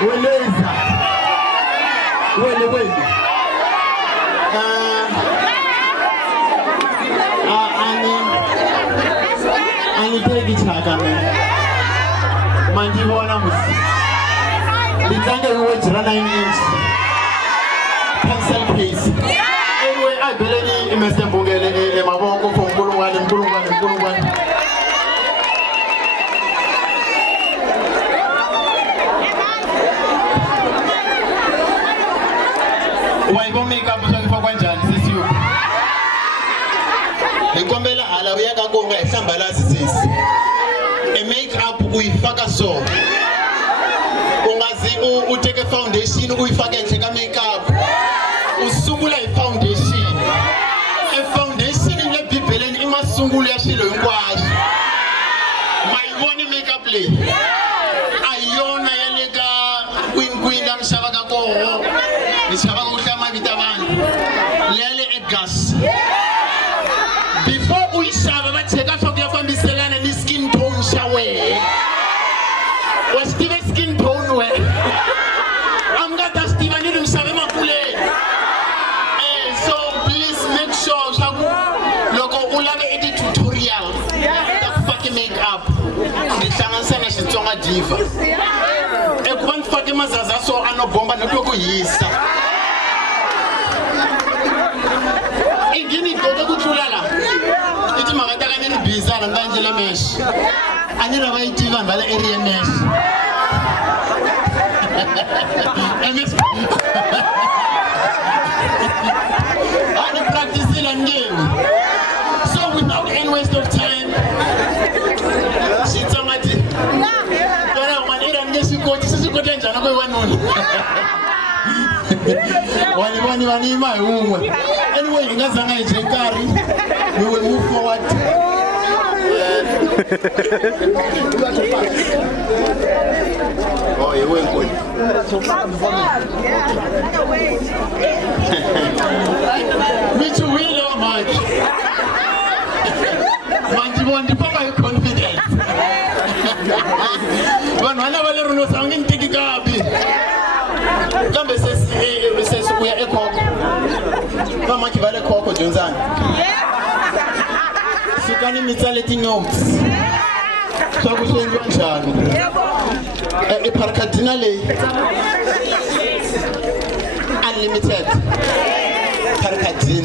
Weleza. Wele. Ani tegi chaka me. Manji wana musi. Litanga uwejira 9-inch. Pencil case. Anyway, I believe in Mr. Bungele, Mabongo from Buluwan and Buluwan. Why go make up for Wanjan? This is you. The Gombela Alawiaka go where Sambalas is. A make up with Fagaso. Umazi u take a foundation, we fucking take a make up. Usumula foundation. A foundation in the people and Ima Sungula Shilo wash. My one makeup lay. Ayona Yalega, Queen and Shavako. The Shavakama Vitaman. Lele Edgas. Before we shava, take out of your family salon and his skin tone shower. Was Steven's skin tone way? I'm got that Steven in Savama Pule. So please make sure logo Ulave edit tutorial. That fucking make up. The Xitsonga Diva. A one fucking Mazaza so ano bomba no go yisa. Igini go to Chulala. It's Magataka and Bizarre and Angela Mesh. I need a white Diva and Bala area mesh. I'm practicing and game. So without any waste of time, Xitsonga anyway, we will move forward. Oh, you went good. Me too, we know much. Man, you want to pop your confidence. When I never learn no song in Tiki-Gabi. Come says we are a cock. Come on, give a cock or Johnson. So can you mentality notes? So we say you can. A parcadinale unlimited parcadin.